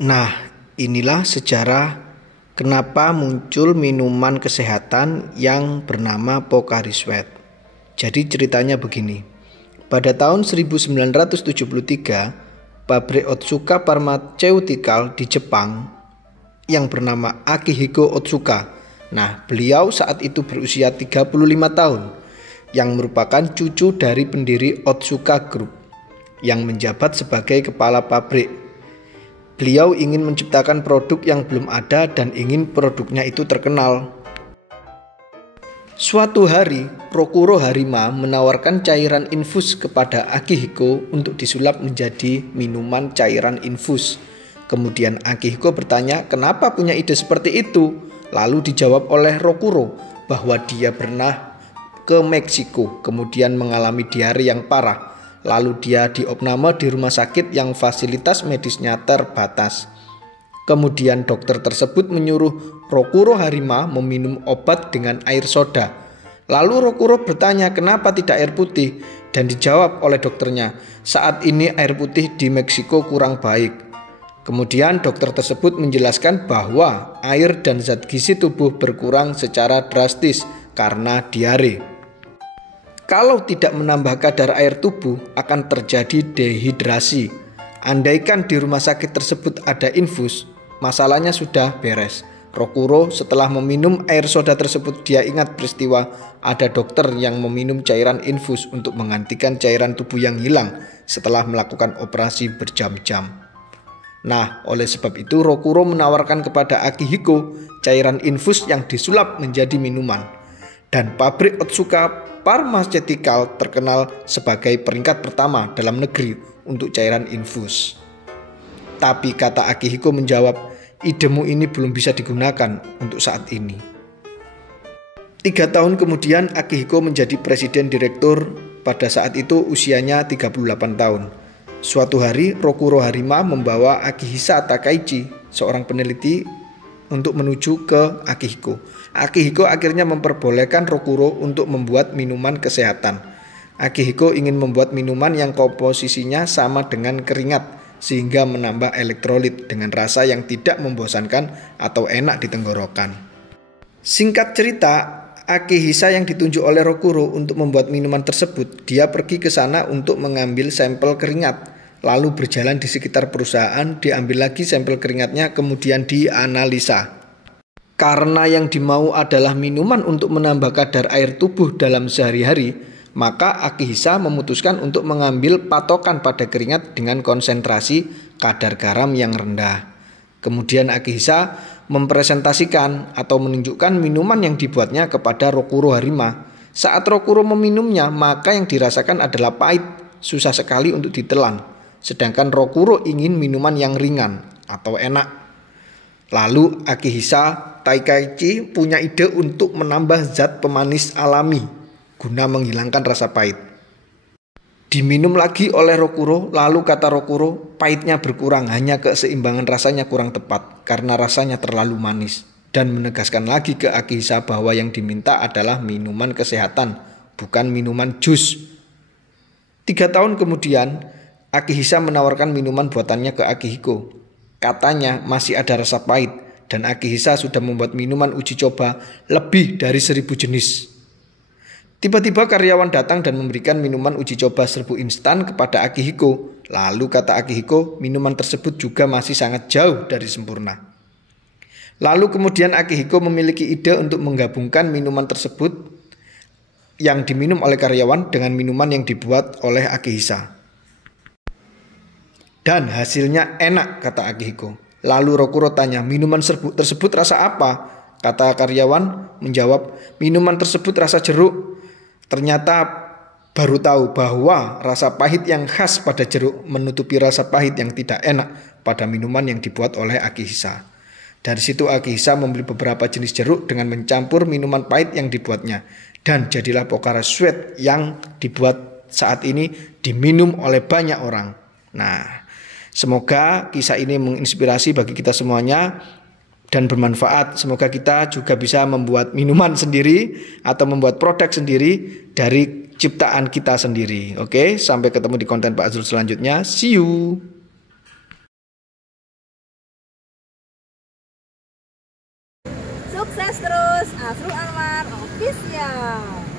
Nah, inilah sejarah kenapa muncul minuman kesehatan yang bernama Pocari Sweat. Jadi ceritanya begini. Pada tahun 1973, pabrik Otsuka Pharmaceutical di Jepang yang bernama Akihiko Otsuka. Nah, beliau saat itu berusia 35 tahun, yang merupakan cucu dari pendiri Otsuka Group yang menjabat sebagai kepala pabrik. Beliau ingin menciptakan produk yang belum ada dan ingin produknya itu terkenal. Suatu hari, Rokuro Harima menawarkan cairan infus kepada Akihiko untuk disulap menjadi minuman cairan infus. Kemudian Akihiko bertanya kenapa punya ide seperti itu. Lalu dijawab oleh Rokuro bahwa dia pernah ke Meksiko, kemudian mengalami diare yang parah. Lalu dia diopname di rumah sakit yang fasilitas medisnya terbatas. Kemudian dokter tersebut menyuruh Rokuro Harima meminum obat dengan air soda. Lalu Rokuro bertanya kenapa tidak air putih, dan dijawab oleh dokternya, saat ini air putih di Meksiko kurang baik. Kemudian dokter tersebut menjelaskan bahwa air dan zat gizi tubuh berkurang secara drastis karena diare. Kalau tidak menambah kadar air tubuh akan terjadi dehidrasi. Andaikan di rumah sakit tersebut ada infus, masalahnya sudah beres. Rokuro setelah meminum air soda tersebut, dia ingat peristiwa ada dokter yang meminum cairan infus untuk menggantikan cairan tubuh yang hilang setelah melakukan operasi berjam-jam. Nah, oleh sebab itu Rokuro menawarkan kepada Akihiko cairan infus yang disulap menjadi minuman. Dan pabrik Otsuka Pharmaceutical terkenal sebagai peringkat pertama dalam negeri untuk cairan infus. Tapi kata Akihiko menjawab, idemu ini belum bisa digunakan untuk saat ini. 3 tahun kemudian Akihiko menjadi presiden direktur. Pada saat itu usianya 38 tahun. Suatu hari Rokuro Harima membawa Akihisa Takaichi, seorang peneliti, untuk menuju ke Akihiko. Akihiko akhirnya memperbolehkan Rokuro untuk membuat minuman kesehatan. Akihiko ingin membuat minuman yang komposisinya sama dengan keringat, sehingga menambah elektrolit dengan rasa yang tidak membosankan atau enak di tenggorokan. Singkat cerita, Akihisa yang ditunjuk oleh Rokuro untuk membuat minuman tersebut, dia pergi ke sana untuk mengambil sampel keringat. Lalu berjalan di sekitar perusahaan, diambil lagi sampel keringatnya, kemudian dianalisa. Karena yang dimau adalah minuman untuk menambah kadar air tubuh dalam sehari-hari, maka Akihisa memutuskan untuk mengambil patokan pada keringat dengan konsentrasi kadar garam yang rendah. Kemudian Akihisa mempresentasikan atau menunjukkan minuman yang dibuatnya kepada Rokuro Harima. Saat Rokuro meminumnya, maka yang dirasakan adalah pahit, susah sekali untuk ditelan. Sedangkan Rokuro ingin minuman yang ringan atau enak. Lalu Akihisa Takaichi punya ide untuk menambah zat pemanis alami guna menghilangkan rasa pahit. Diminum lagi oleh Rokuro, lalu kata Rokuro, pahitnya berkurang, hanya keseimbangan rasanya kurang tepat karena rasanya terlalu manis. Dan menegaskan lagi ke Akihisa bahwa yang diminta adalah minuman kesehatan, bukan minuman jus. 3 tahun kemudian, Akihisa menawarkan minuman buatannya ke Akihiko. Katanya masih ada rasa pahit, dan Akihisa sudah membuat minuman uji coba lebih dari 1000 jenis. Tiba-tiba karyawan datang dan memberikan minuman uji coba serbu instan kepada Akihiko. Lalu kata Akihiko, minuman tersebut juga masih sangat jauh dari sempurna. Lalu kemudian Akihiko memiliki ide untuk menggabungkan minuman tersebut yang diminum oleh karyawan dengan minuman yang dibuat oleh Akihisa. Dan hasilnya enak, kata Akihiko. Lalu Rokuro tanya, minuman tersebut rasa apa? Kata karyawan menjawab, minuman tersebut rasa jeruk. Ternyata baru tahu bahwa rasa pahit yang khas pada jeruk menutupi rasa pahit yang tidak enak pada minuman yang dibuat oleh Akihisa. Dari situ Akihisa membeli beberapa jenis jeruk dengan mencampur minuman pahit yang dibuatnya. Dan jadilah Pocari Sweat yang dibuat saat ini diminum oleh banyak orang. Nah, semoga kisah ini menginspirasi bagi kita semuanya dan bermanfaat. Semoga kita juga bisa membuat minuman sendiri atau membuat produk sendiri dari ciptaan kita sendiri. Oke, sampai ketemu di konten Pak Azrul selanjutnya. See you. Sukses terus, Asrul Anwar Official.